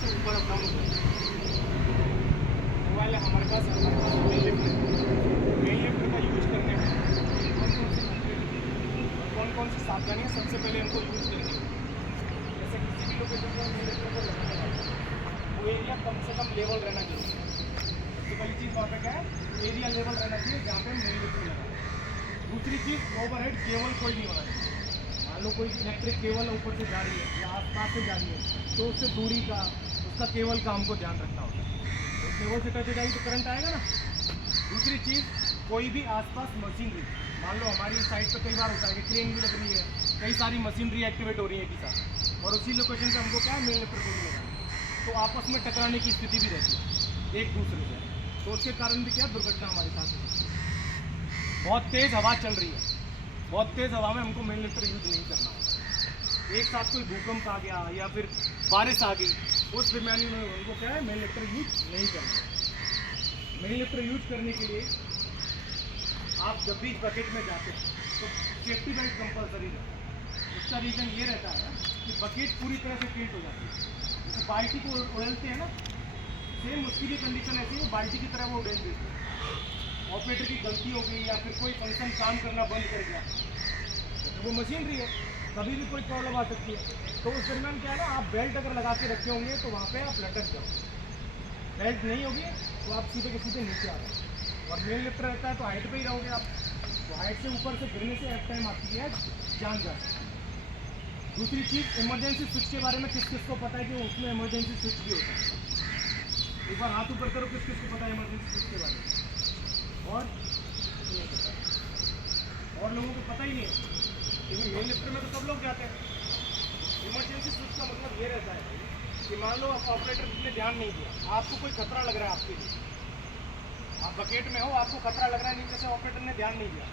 से ऊपर up down होता है। मोबाइल है हमारे पास मेन लिफ्ट है। मेन लिफ्ट का यूज करने में कौन कौन सी सावधानियाँ सबसे पहले हमको यूज करनी है। जैसे किसी भी लोकेशन पर मेन लिफ्ट को लगाने वाले वो एरिया कम से कम लेवल रहना चाहिए। सबसे पहली चीज़ वहाँ पे क्या है, एरिया लेवल रहना चाहिए जहाँ पे मेन लिफ्ट लगा। दूसरी चीज़, ओवरहेड केबल कोई नहीं होना चाहिए। मान लो कोई इलेक्ट्रिक केबल ऊपर से जा रही है या आसपास से जा रही है तो उससे दूरी का, उसका केबल का हमको ध्यान रखना होता है। तो केबल से टच हो जाएगी तो करंट आएगा ना। दूसरी चीज़, कोई भी आसपास मशीनरी, मान लो हमारी साइड पे कई बार होता है कि क्रेन भी लग रही है, कई सारी मशीनरी एक्टिवेट हो रही है एक ही साथ, और उसी लोकेशन पे हमको क्या है, मेन लिफ्ट को भी लगाना है, तो आपस में टकराने की स्थिति भी रहती है एक दूसरे से। तो उसके कारण भी क्या दुर्घटना हमारे साथ होती है। बहुत तेज़ हवा चल रही है, बहुत तेज़ हवा में हमको मेन लिफ्टर यूज नहीं करना होता। एक साथ कोई भूकंप आ गया या फिर बारिश आ गई, उस दरमियान में उनको क्या है, मेन लिफ्टर यूज नहीं करना है। मेन लिफ्टर यूज करने के लिए आप जब भी बकेट में जाते हैं तो सेफ्टी बेल्ट कंपलसरी रहता है। उसका रीज़न ये रहता है कि बकेट पूरी तरह से टिल्ट हो जाती है। जैसे बाल्टी को उड़ेलते हैं ना, सेम उसकी भी कंडीशन ऐसी है, बाल्टी की तरह वो उड़ेल देती है। ऑपरेटर की गलती हो गई या फिर कोई फंक्शन काम करना बंद कर गया तो वो मशीनरी है, कभी भी कोई प्रॉब्लम आ सकती है। तो उस दरमियान क्या है ना, आप बेल्ट अगर लगा के रखे होंगे तो वहाँ पे आप लटक जाओ। बेल्ट नहीं होगी तो आप सीधे के सीधे नीचे आ जाओ। और मेन लिफ्ट रहता है तो हाइट पे ही रहोगे आप, तो हाइट से ऊपर से गिरने से एक टाइम आपकी है जान जा सकती है। दूसरी चीज़, इमरजेंसी स्विच के बारे में किस किस को पता है कि उसमें इमरजेंसी स्विच भी होता है? एक बार हाथ ऊपर करो, किस किस को पता है इमरजेंसी स्विच के बारे में? और नहीं पता, और लोगों को पता ही नहीं है, क्योंकि मेन लिफ्टर में तो सब लोग जाते हैं। इमरजेंसी स्विच का मतलब ये रहता है कि मान लो आप ऑपरेटर ने ध्यान नहीं दिया, आपको कोई खतरा लग रहा है आपके लिए, आप बकेट में हो, आपको खतरा लग रहा है नीचे से, ऑपरेटर ने ध्यान नहीं दिया,